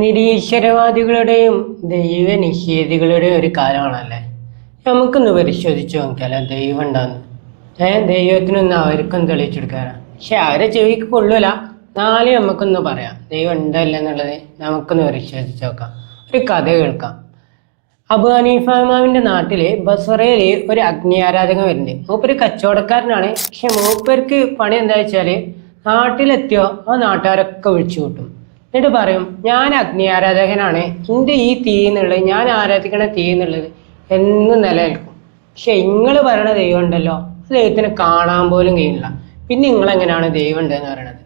നിരീശ്വരവാദികളുടെയും ദൈവനിഷേധികളുടെയും ഒരു കാലമാണല്ലേ. നമുക്കൊന്ന് പരിശോധിച്ച് നോക്കിയാലോ ദൈവം ഉണ്ടാകുന്നു. ദൈവത്തിനൊന്നും അവർക്കൊന്നും തെളിയിച്ചെടുക്കാനാണ്. പക്ഷെ അവരെ ചെവിക്ക് കൊള്ളൂല. നാളെ നമുക്കൊന്ന് പറയാം ദൈവം ഉണ്ടല്ല എന്നുള്ളത്. നമുക്കൊന്ന് പരിശോധിച്ച് നോക്കാം. ഒരു കഥ കേൾക്കാം. അബു ഹനീഫ ഇമാമിന്റെ നാട്ടില് ബസറയില് ഒരു അഗ്നി ആരാധകൻ വരുന്നുണ്ട്. മൂപ്പര് കച്ചവടക്കാരനാണ്. പക്ഷെ മൂപ്പർക്ക് പണി എന്താ വെച്ചാല് നാട്ടിലെത്തിയോ ആ നാട്ടുകാരൊക്കെ വിളിച്ചു കൂട്ടും. എന്നിട്ട് പറയും, ഞാൻ അഗ്നി ആരാധകനാണ്, എൻ്റെ ഈ തീ എന്നുള്ളത്, ഞാൻ ആരാധിക്കണ തീ എന്നുള്ളത് എന്നും നിലനിൽക്കും. പക്ഷെ നിങ്ങൾ പറയണ ദൈവം ഉണ്ടല്ലോ, ദൈവത്തിന് കാണാൻ പോലും കഴിയില്ല. പിന്നെ നിങ്ങളെങ്ങനെയാണ് ദൈവം ഉണ്ടെന്ന് പറയണത്?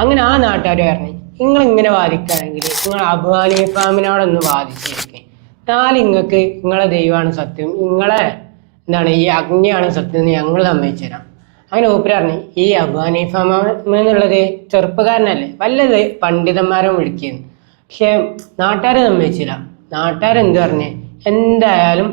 അങ്ങനെ ആ നാട്ടുകാർ പറഞ്ഞു, നിങ്ങൾ ഇങ്ങനെ വാദിക്കുകയാണെങ്കിൽ നിങ്ങൾ അബു ഹനീഫാമിനോടൊന്ന് വാദിച്ചിരിക്കും. നാളെ നിങ്ങൾക്ക് നിങ്ങളെ ദൈവമാണ് സത്യം, നിങ്ങളെ ഈ അഗ്നിയാണ് സത്യം എന്ന് ഞങ്ങൾ സമ്മതിച്ചു തരാം. അങ്ങനെ മൂപ്പര് പറഞ്ഞു, ഈ അബു ഹനീഫ എന്നുള്ളത് ചെറുപ്പക്കാരനല്ലേ, വല്ലത് പണ്ഡിതന്മാരെ വിളിക്കുന്നു. പക്ഷെ നാട്ടുകാരെ സമ്മതിച്ചില്ല. നാട്ടുകാരെന്ത് പറഞ്ഞ് എന്തായാലും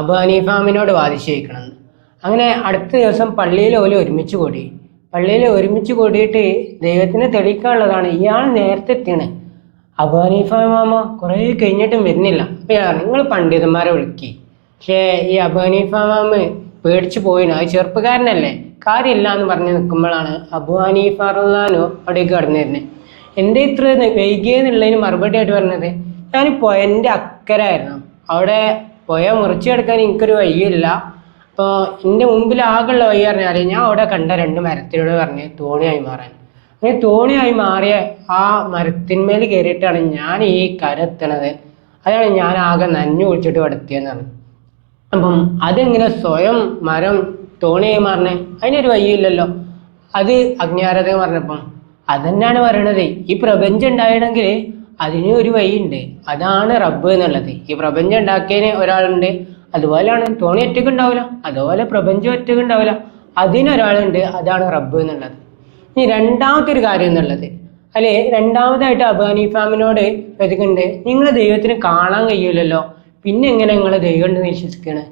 അബു ഹനീഫാമിനോട് വാദിച്ചു വയ്ക്കണമെന്ന്. അങ്ങനെ അടുത്ത ദിവസം പള്ളിയിൽ ഓല് ഒരുമിച്ച് കൂടി. പള്ളിയിൽ ഒരുമിച്ച് കൂടിയിട്ട് ദൈവത്തിനെ തെളിയിക്കാനുള്ളതാണ്. ഇയാൾ നേരത്തെ എത്തിയാണ്. അബു ഹനീഫ ഇമാമ കുറേ കഴിഞ്ഞിട്ടും വരുന്നില്ല. അപ്പൊ ഞാൻ നിങ്ങൾ പണ്ഡിതന്മാരെ വിളിക്കി. പക്ഷേ ഈ അബു ഹനീഫ ഇമാമ പേടിച്ചു പോയിന്. അത് ചെറുപ്പക്കാരനല്ലേ, കാര്യമില്ല എന്ന് പറഞ്ഞ് നിൽക്കുമ്പോഴാണ് അബു ഹനീഫ റളിയല്ലാഹു അവിടേക്ക് കടന്നു വരുന്നത്. എൻ്റെ ഇത്ര വൈകിയെന്നുള്ളതിന് മറുപടി ആയിട്ട് പറഞ്ഞത്, ഞാൻ പുഴൻ്റെ അക്കരായിരുന്നു. അവിടെ പുഴ മുറിച്ച് കിടക്കാൻ എനിക്കൊരു വഴിയില്ല. അപ്പോൾ എൻ്റെ മുമ്പിൽ ആകെയുള്ള വഴി പറഞ്ഞാൽ ഞാൻ അവിടെ കണ്ട 2 മരത്തിനോട് പറഞ്ഞ് തോണിയായി മാറാൻ. അങ്ങനെ തോണിയായി മാറിയ ആ മരത്തിന്മേൽ കയറിയിട്ടാണ് ഞാൻ ഈ കരെത്തണത്. അതാണ് ഞാൻ ആകെ നനഞ്ഞു കുളിച്ചിട്ട് എടുത്തിയെന്ന് പറഞ്ഞു. അപ്പം അതെങ്ങനെ സ്വയം മരം തോണിയായി മാറണേ? അതിനൊരു വഴിയില്ലല്ലോ. അത് അഗ്നിയാരാധകൻ പറഞ്ഞപ്പം അതന്നെയാണ് പറയണത്. ഈ പ്രപഞ്ചം ഉണ്ടായണമെങ്കിൽ അതിന് ഒരു വഴിയുണ്ട്, അതാണ് റബ്ബ് എന്നുള്ളത്. ഈ പ്രപഞ്ചം ഉണ്ടാക്കിയതിന് ഒരാളുണ്ട്. അതുപോലെയാണ് തോണി ഒറ്റയ്ക്ക് ഉണ്ടാവില്ല, അതുപോലെ പ്രപഞ്ചം ഒറ്റയ്ക്ക് ഉണ്ടാവില്ല, അതിനൊരാളുണ്ട്, അതാണ് റബ്ബ് എന്നുള്ളത്. ഇനി രണ്ടാമത്തെ ഒരു കാര്യം എന്നുള്ളത്, അല്ലെ, രണ്ടാമതായിട്ട് അബു ഹനീഫാമിനോട് ചോദിക്കുന്നുണ്ട്, നിങ്ങൾ ദൈവത്തിന് കാണാൻ കഴിയില്ലല്ലോ, പിന്നെ എങ്ങനെ നിങ്ങൾ ദൈവം ഉണ്ടെന്ന് വിശ്വസിക്കണേ?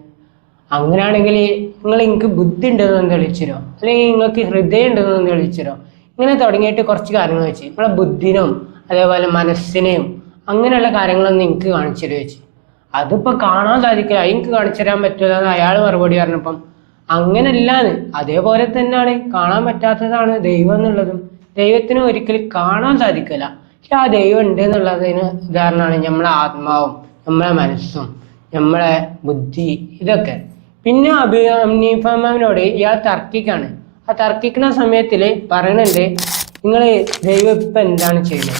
അങ്ങനെയാണെങ്കിൽ നിങ്ങൾ എനിക്ക് ബുദ്ധി ഉണ്ടെന്ന് തെളിച്ചിരോ, അല്ലെങ്കിൽ നിങ്ങൾക്ക് ഹൃദയം ഉണ്ടെന്ന് തെളിച്ചിരോ? ഇങ്ങനെ തുടങ്ങിയിട്ട് കുറച്ച് കാര്യങ്ങൾ വെച്ച് നിങ്ങളെ ബുദ്ധിനും അതേപോലെ മനസ്സിനെയും അങ്ങനെയുള്ള കാര്യങ്ങളൊന്നും എനിക്ക് കാണിച്ചു തരുമോ വെച്ച്. അതിപ്പോൾ കാണാൻ സാധിക്കില്ല, എനിക്ക് കാണിച്ചു തരാൻ പറ്റില്ല എന്ന് അയാൾ മറുപടി പറഞ്ഞപ്പം അങ്ങനെയല്ലാന്ന്. അതേപോലെ തന്നെയാണ് കാണാൻ പറ്റാത്തതാണ് ദൈവം എന്നുള്ളതും. ദൈവത്തിന് ഒരിക്കലും കാണാൻ സാധിക്കില്ല, പക്ഷെ ആ ദൈവം ഉണ്ട് എന്നുള്ളതിന് ഉദാഹരണമാണ് നമ്മളെ ആത്മാവും നമ്മളെ മനസ്സും നമ്മളെ ബുദ്ധി ഇതൊക്കെ. പിന്നെ അബു ഹനീഫ ഇമാമിനോട് ഇയാൾ തർക്കിക്കാണ്. ആ തർക്കിക്കുന്ന സമയത്തിൽ പറയണുണ്ട്, നിങ്ങൾ ദൈവം ഇപ്പം എന്താണ് ചെയ്യുന്നത്?